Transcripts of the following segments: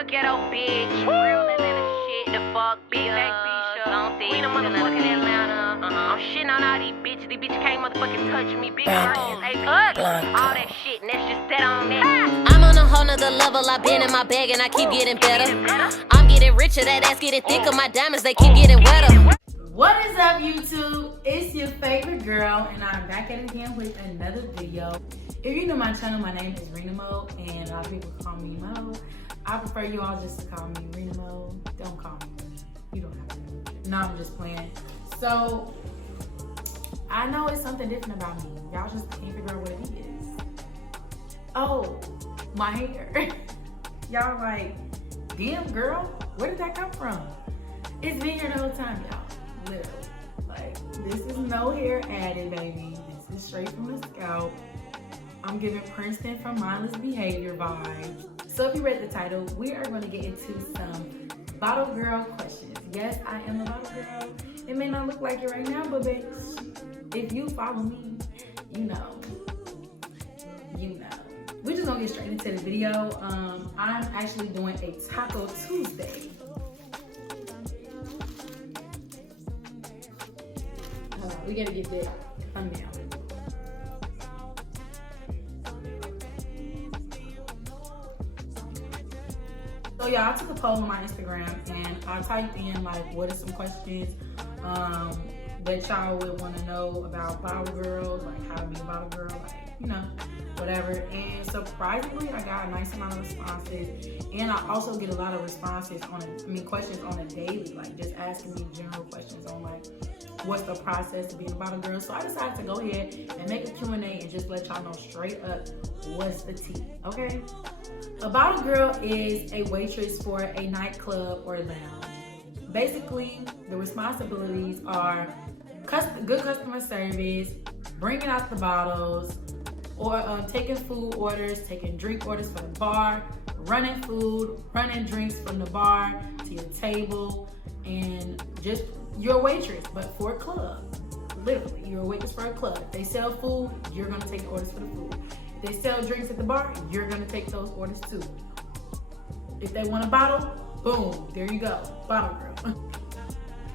real ghetto bitch. Real Atlanta shit, the fuck, big back bitch. We the motherfucking Atlanta. I'm shitting on all these bitches. These bitches can't motherfucking touch me. Big girls, they touch all that shit, and that's just that on that. I'm on a whole nother level. I've been in my bag and I keep getting better. I'm getting richer, that ass getting thicker. My diamonds, they keep getting wetter. What is up, YouTube? It's your favorite girl, and I'm back at it again with another video. If you're new to my channel, my name is Rena Mo, and a lot of people call me Mo. I prefer you all just to call me Rena Mo. Don't call me Rena. You don't have to. No, I'm just playing. So, I know it's something different about me. Y'all just can't figure out what it is. Oh, my hair. Y'all like, damn girl, where did that come from? It's been here the whole time, y'all. Literally. Like, this is no hair added, baby. This is straight from the scalp. I'm giving Princeton from Mindless Behavior vibes. So if you read the title, we are going to get into some bottle girl questions. Yes, I am a bottle girl. It may not look like it right now, but bitch, if you follow me, you know. We're just gonna get straight into the video. I'm actually doing a Taco Tuesday. Hold on, we gotta get that thumbnail. So yeah, I took a poll on my Instagram and I typed in like, what are some questions that y'all would want to know about bottle girls, like how to be a bottle girl, like, you know, whatever. And surprisingly, I got a nice amount of responses, and I also get a lot of responses on questions on a daily, like just asking me general questions on like what's the process of being a bottle girl. So I decided to go ahead and make a Q&A and just let y'all know straight up what's the tea, okay? A bottle girl is a waitress for a nightclub or lounge. Basically, the responsibilities are good customer service, bringing out the bottles, or taking food orders, taking drink orders from the bar, running food, running drinks from the bar to your table, and just you're a waitress, but for a club. Literally, you're a waitress for a club. If they sell food, you're gonna take the orders for the food. If they sell drinks at the bar, you're gonna take those orders too. If they want a bottle, boom, there you go, bottle girl.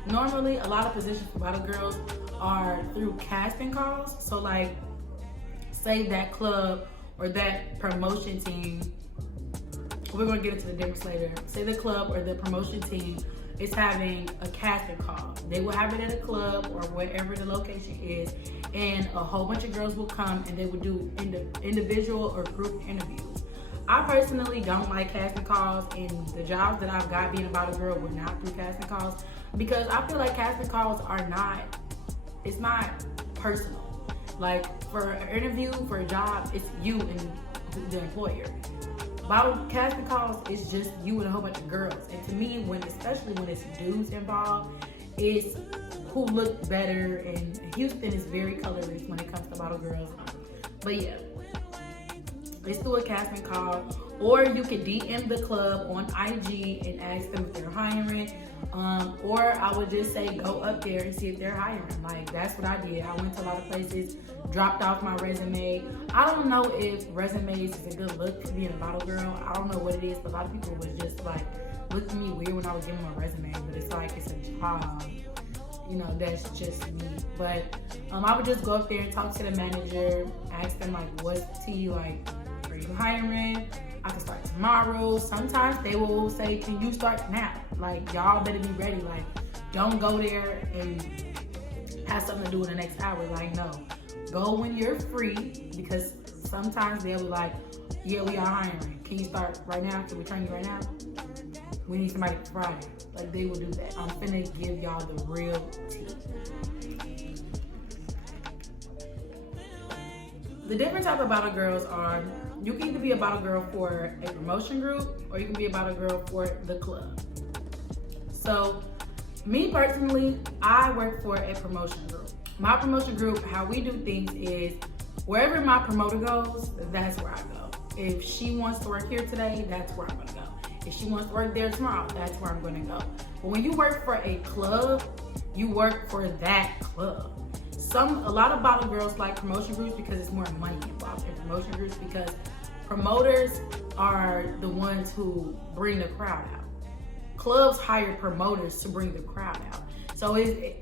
Normally, a lot of positions for bottle girls are through casting calls. So like, say that club or that promotion team, we're gonna get into the difference later. Say the club or the promotion team is having a casting call. They will have it at a club or wherever the location is, and a whole bunch of girls will come and they will do individual or group interviews. I personally don't like casting calls, and the jobs that I've got being a bottle girl were not through casting calls, because I feel like casting calls are not, it's not personal. Like for an interview, for a job, it's you and the employer. Bottle casting calls is just you and a whole bunch of girls. And to me, especially when it's dudes involved, it's who look better. And Houston is very colorless when it comes to bottle girls. But yeah, let's do a casting call. Or you could DM the club on IG and ask them if they're hiring. Or I would just say go up there and see if they're hiring. Like, that's what I did. I went to a lot of places, dropped off my resume. I don't know if resumes is a good look to being a bottle girl. I don't know what it is, but a lot of people was just like, looked at me weird when I would give them a resume. But it's like, it's a job. You know, that's just me. But I would just go up there and talk to the manager, ask them like, what's the tea? Like, are you hiring? I can start tomorrow. Sometimes they will say, can you start now? Like, y'all better be ready. Like, don't go there and have something to do in the next hour. Like, no. Go when you're free, because sometimes they'll be like, yeah, we are hiring. Can you start right now? Can we train you right now? We need somebody for Friday. Like, they will do that. I'm finna give y'all the real tea. The different type of bottle girls are, you can either be a bottle girl for a promotion group, or you can be a bottle girl for the club. So, me personally, I work for a promotion group. My promotion group, how we do things is, wherever my promoter goes, that's where I go. If she wants to work here today, that's where I'm gonna go. If she wants to work there tomorrow, that's where I'm gonna go. But when you work for a club, you work for that club. A lot of bottle girls like promotion groups because it's more money involved in promotion groups, because Promoters are the ones who bring the crowd out. Clubs hire promoters to bring the crowd out. So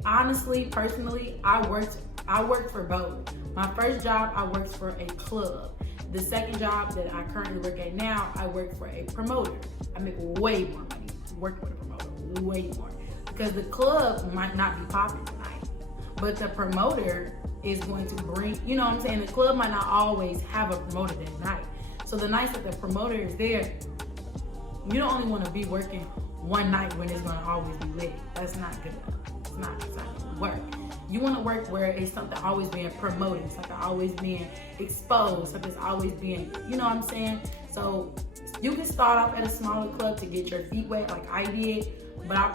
honestly, personally, I worked for both. My first job, I worked for a club. The second job that I currently work at now, I work for a promoter. I make way more money working with a promoter, way more. Because the club might not be popping tonight, but the promoter is going to bring, you know what I'm saying? The club might not always have a promoter that night. So the nights that the promoter is there, you don't only want to be working one night when it's going to always be lit. That's not good enough. It's not going to work. You want to work where it's something always being promoted, something always being exposed, something's always being, you know what I'm saying? So you can start off at a smaller club to get your feet wet like I did, but I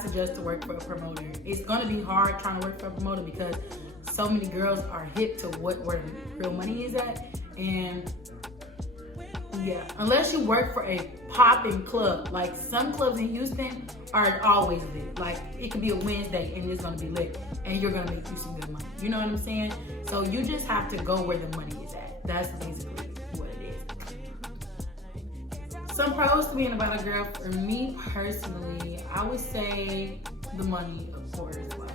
suggest to work for a promoter. It's going to be hard trying to work for a promoter because so many girls are hip to where the real money is at. And yeah, unless you work for a popping club, like some clubs in Houston are always lit. Like it could be a Wednesday and it's gonna be lit and you're gonna make you some good money. You know what I'm saying? So you just have to go where the money is at. That's basically what it is. Some pros to being a bottle girl, for me personally, I would say the money, of course. Like,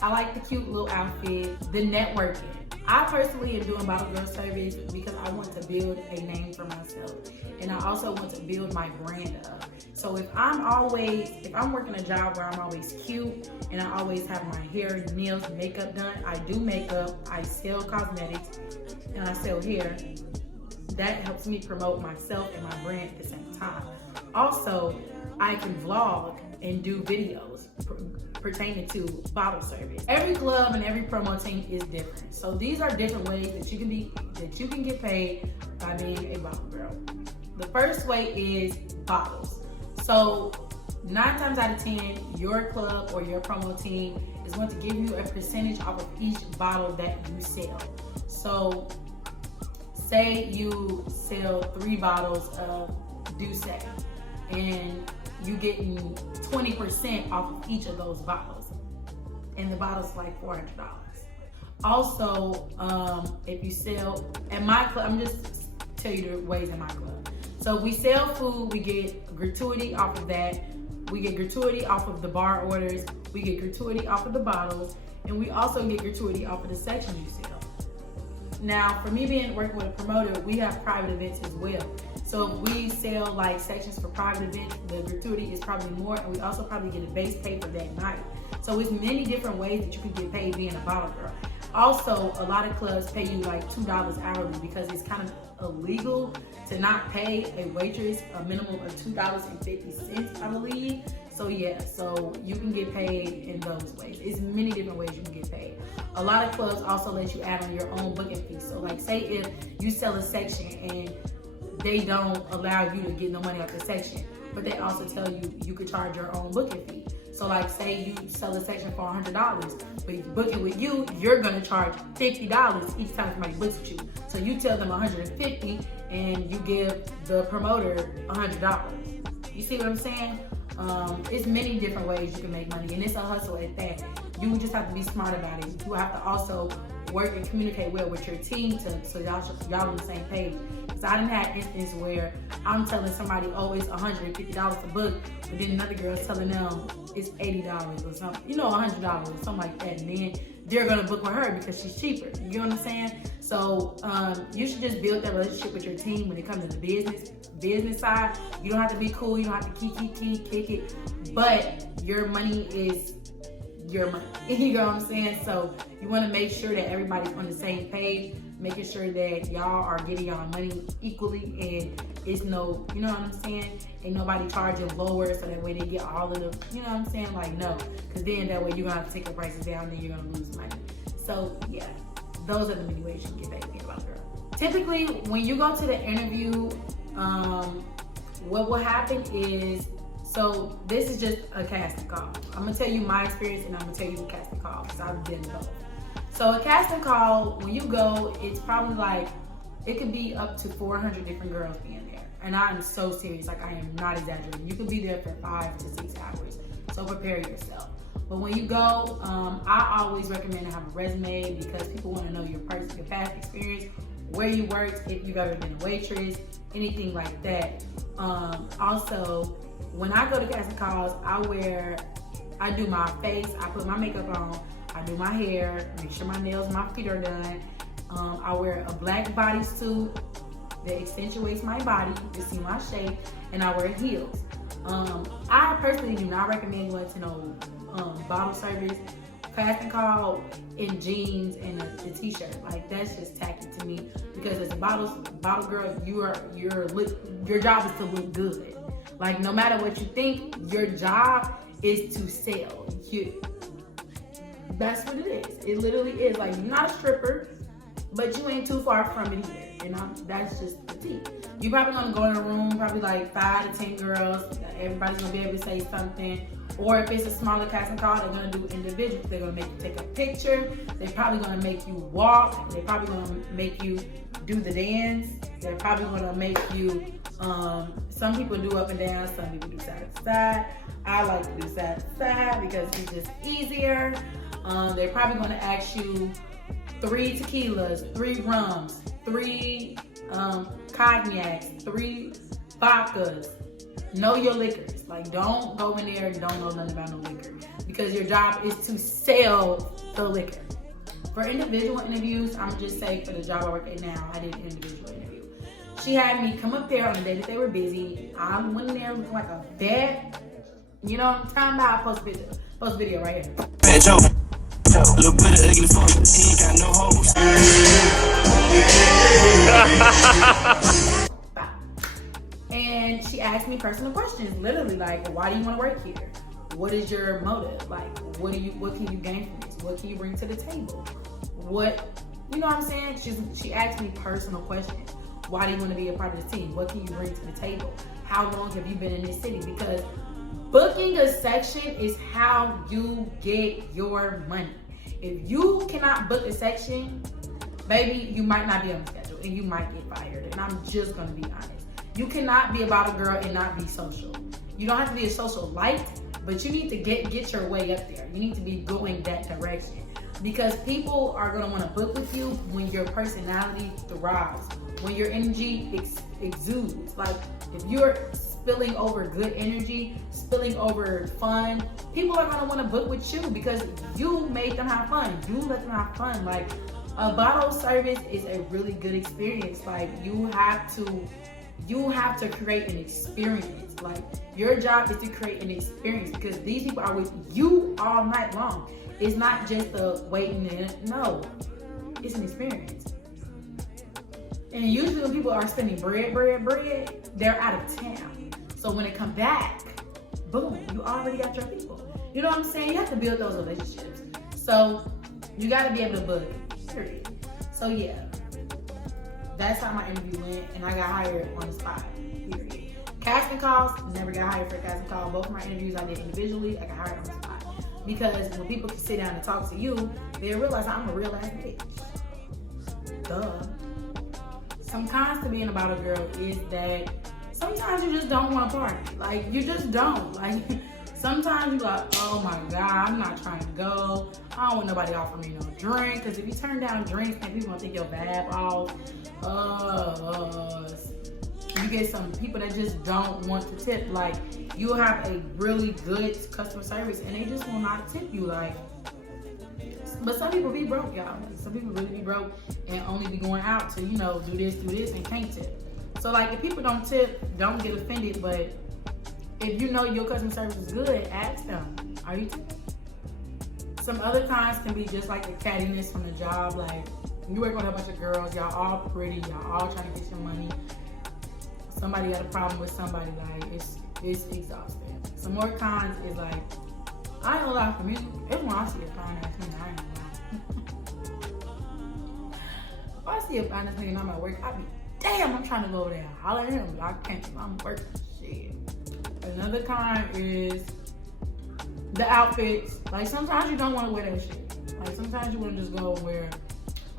I like the cute little outfit, the networking. I personally am doing bottle girl service because I want to build a name for myself, and I also want to build my brand up. So if I'm working a job where I'm always cute and I always have my hair, nails, makeup done, I do makeup, I sell cosmetics, and I sell hair, that helps me promote myself and my brand at the same time. Also, I can vlog and do videos pertaining to bottle service. Every club and every promo team is different. So these are different ways that you can get paid by being a bottle girl. The first way is bottles. So 9 times out of 10, your club or your promo team is going to give you a percentage off of each bottle that you sell. So say you sell 3 bottles of Douce and you getting 20% off of each of those bottles, and the bottle's like $400. Also, if you sell at my club, I'm just tell you the ways in my club. So we sell food, we get gratuity off of that. We get gratuity off of the bar orders. We get gratuity off of the bottles, and we also get gratuity off of the section you sell. Now, for me working with a promoter, we have private events as well. So if we sell like sections for private events, the gratuity is probably more, and we also probably get a base pay for that night. So it's many different ways that you can get paid being a bottle girl. Also, a lot of clubs pay you like $2 hourly because it's kind of illegal to not pay a waitress a minimum of $2.50, I believe. So yeah, so you can get paid in those ways. It's many different ways you can get paid. A lot of clubs also let you add on your own booking fee. So like say if you sell a section and they don't allow you to get no money off the section, but they also tell you you could charge your own booking fee. So like say you sell a section for $100, but if you book it with you, you're gonna charge $50 each time somebody books with you. So you tell them $150 and you give the promoter $100. You see what I'm saying? It's many different ways you can make money, and it's a hustle at that. You just have to be smart about it. You have to also work and communicate well with your team so y'all on the same page. Because I done had instances where I'm telling somebody, oh, it's $150 a book, but then another girl's telling them it's $80 or something, you know, $100 or something like that, and then they're gonna book with her because she's cheaper. You know what I'm saying? So you should just build that relationship with your team when it comes to the business side. You don't have to be cool, you don't have to kick it, but your money is your money. You know what I'm saying? So you want to make sure that everybody's on the same page, making sure that y'all are getting y'all money equally, and it's no, you know what I'm saying? Ain't nobody charging lower so that way they get all of the, you know what I'm saying? Like no, because then that way you're gonna have to take the prices down, and then you're gonna lose money. So yeah, those are the many ways you can get paid being a bottle girl. Typically, when you go to the interview, what will happen is, so this is just a casting call. I'm gonna tell you my experience, and I'm gonna tell you the casting call because I've been both. So a casting call, when you go, it's probably like, it could be up to 400 different girls being there. And I'm so serious, like I am not exaggerating. You could be there for 5 to 6 hours. So prepare yourself. But when you go, I always recommend to have a resume because people want to know your past experience, where you worked, if you've ever been a waitress, anything like that. Also, when I go to casting calls, I do my face, I put my makeup on, I do my hair, make sure my nails and my feet are done. I wear a black bodysuit that accentuates my body, you can see my shape, and I wear heels. I personally do not recommend going to no bottle service, casting call in jeans and a t-shirt. Like, that's just tacky to me, because as a bottle girl, your job is to look good. Like, no matter what you think, your job is to sell. That's what it is. It literally is. Like, you're not a stripper, but you ain't too far from it either. And that's just the tea. You're probably gonna go in a room, probably like 5 to 10 girls. Everybody's gonna be able to say something. Or if it's a smaller casting call, they're gonna do individuals. They're gonna make you take a picture. They're probably gonna make you walk. They're probably gonna make you do the dance. They're probably gonna make you, some people do up and down, some people do side to side. I like to do side to side because it's just easier. They're probably gonna ask you 3 tequilas, 3 rums, 3 cognacs, 3 vodkas. Know your liquors. Like, don't go in there and don't know nothing about no liquor, because your job is to sell the liquor. For individual interviews, I'm just saying, for the job I work at now, I did an individual interview. She had me come up there on the day that they were busy. I went in there looking like a vet. You know what I'm talking about? I post video right here. Look better ugly fuck, he ain't got no hoes. And she asked me personal questions, literally like, why do you want to work here? What is your motive? Like, what can you gain from this? What can you bring to the table? You know what I'm saying? She asked me personal questions. Why do you want to be a part of the team? What can you bring to the table? How long have you been in this city? Because booking a section is how you get your money. If you cannot book a section, baby, you might not be on the schedule and you might get fired. And I'm just gonna be honest. You cannot be a bottle girl and not be social. You don't have to be a social light, but you need to get your way up there. You need to be going that direction, because people are gonna wanna book with you when your personality thrives, when your energy exudes. Like, if you're spilling over good energy, spilling over fun, people are gonna wanna book with you because you made them have fun. You let them have fun. Like, a bottle service is a really good experience. Like, you have to create an experience. Like, your job is to create an experience, because these people are with you all night long. It's not just a waiting in. No, it's an experience. And usually when people are spending bread, they're out of town. So when they come back, boom, you already got your people. You know what I'm saying? You have to build those relationships. So you got to be able to book, period. So yeah, that's how my interview went, and I got hired on the spot, period. Casting calls, never got hired for a casting call. Both of my interviews I did individually, I got hired on the spot. Because when people can sit down and talk to you, they realize I'm a real ass bitch. Duh. Some cons to being a bottle girl is that sometimes you just don't want to party. Like, you just don't. Like, sometimes you're like, oh my God, I'm not trying to go. I don't want nobody offering me no drink. Because if you turn down drinks, then people gonna take your vibe off. You get some people that just don't want to tip. Like, you have a really good customer service and they just will not tip you. Like, but some people be broke, y'all. Like, some people really be broke and only be going out to, you know, do this, and can't tip. So, like, if people don't tip, don't get offended. But if you know your customer service is good, ask them, are you tipping? Some other cons can be just like the cattiness from the job. Like, you work with a bunch of girls, y'all all pretty, y'all all trying to get your money. Somebody got a problem with somebody, like, it's exhausting. Some more cons is like, I ain't gonna lie, for me, it's when I see a fine ass nigga, I ain't gonna lie. If I see a fine ass nigga and I'm at work, I be, damn, I'm trying to go over there and holler at him, but I can't, I'm working, shit. Another con is the outfits. Like, sometimes you don't want to wear that shit. Like, sometimes you want to just go wear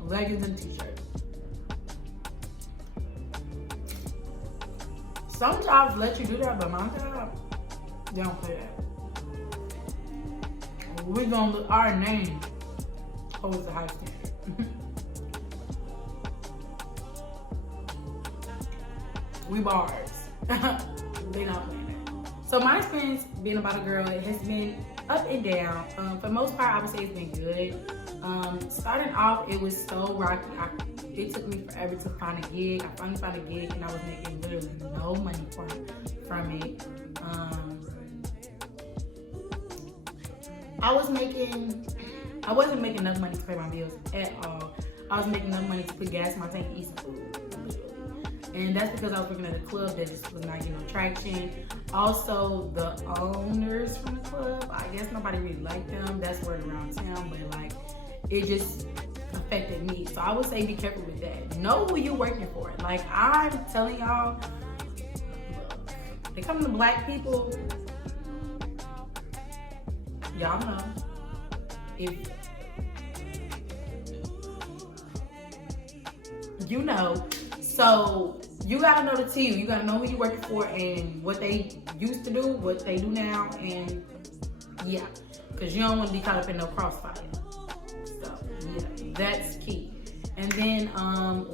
leggings and t-shirt. Some jobs let you do that, but my job, they don't play that. we're gonna look, our name holds the high standard. We bars. They not playing that. So my experience being about a girl, it has been up and down. For the most part, I would say it's been good. Starting off, it was so rocky. It took me forever to find a gig. I finally found a gig and I was making literally no money from it. I wasn't making enough money to pay my bills at all. I was making enough money to put gas in my tank and eat some food. And that's because I was working at a club that just was not getting no traction. Also, the owners from the club, I guess nobody really liked them. That's word around town, but like, it just affected me. So I would say be careful with that. Know who you're working for. Like, I'm telling y'all, they come to black people, y'all know. If you know, so you gotta know the tea. You gotta know who you're working for and what they used to do, what they do now, and yeah, because you don't want to be caught up in no crossfire. So yeah, that's key. And then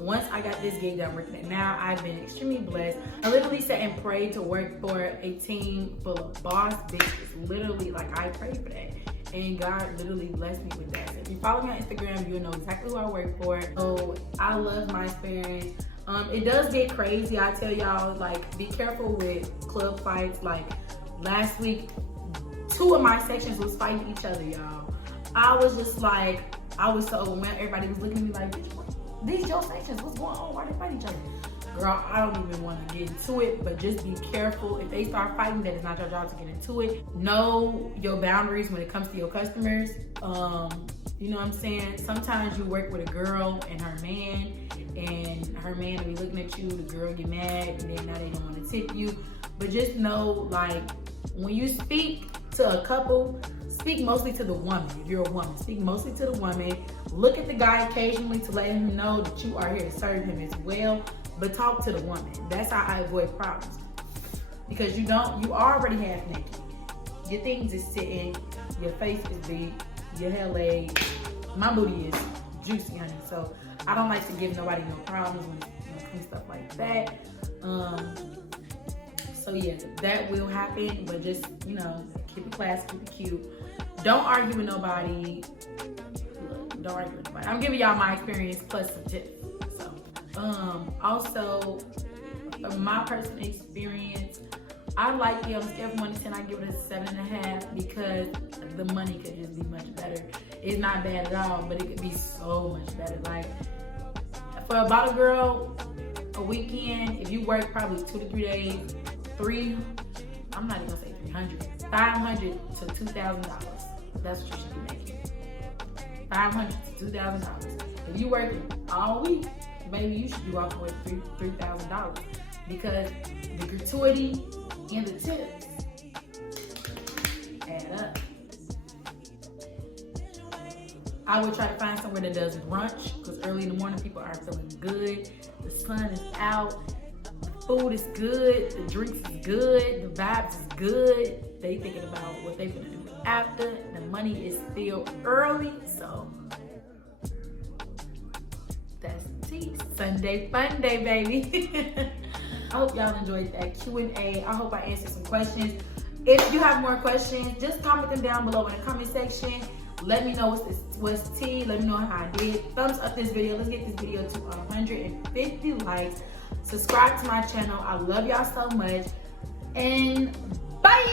once I got this gig that I'm working at now, I've been extremely blessed. I literally sat and prayed to work for a team full of boss bitches. Literally, like, I prayed for that. And God literally blessed me with that. So if you follow me on Instagram, you'll know exactly who I work for. So I love my experience. It does get crazy. I tell y'all, like, be careful with club fights. Like, last week, 2 of my sections was fighting each other, y'all. I was just like, I was so overwhelmed. Everybody was looking at me like, these your sections, what's going on? Why they fight each other? Girl, I don't even want to get into it, but just be careful. If they start fighting, that is not your job to get into it. Know your boundaries when it comes to your customers. You know what I'm saying? Sometimes you work with a girl and her man will be looking at you, the girl get mad, and then now they don't want to tip you. But just know, like, when you speak to a couple, speak mostly to the woman. If you're a woman, speak mostly to the woman. Look at the guy occasionally to let him know that you are here to serve him as well. But talk to the woman. That's how I avoid problems. Because you already half naked. Your things is sitting, your face is big, your hair laid. My booty is juicy, honey. So I don't like to give nobody no problems when it comes to stuff like that. So yeah, that will happen, but just, you know, keep it classy, keep it cute. Don't argue with nobody. Don't argue with nobody. I'm giving y'all my experience plus some tips. Also, from my personal experience, I like it. On a scale from 1 to 10, I give it a 7.5 because the money could just be much better. It's not bad at all, but it could be so much better. Like, for a bottle girl, a weekend, if you work probably 2 to 3 days, I'm not even gonna say 300, $500 to $2,000. That's what you should be making. $500 to $2,000. If you work all week, maybe you should be walking away with $3,000 because the gratuity and the tips add up. I would try to find somewhere that does brunch because early in the morning people are feeling good. The sun is out. The food is good. The drinks is good. The vibes is good. They thinking about what they're gonna do after. The money is still early, so that's the tea. Sunday fun day, baby. I hope y'all enjoyed that Q&A. I hope I answered some questions. If you have more questions, just comment them down below in the comment section. Let me know what's tea. Let me know how I did. Thumbs up this video. Let's get this video to 150 likes. Subscribe to my channel. I love y'all so much. And bye.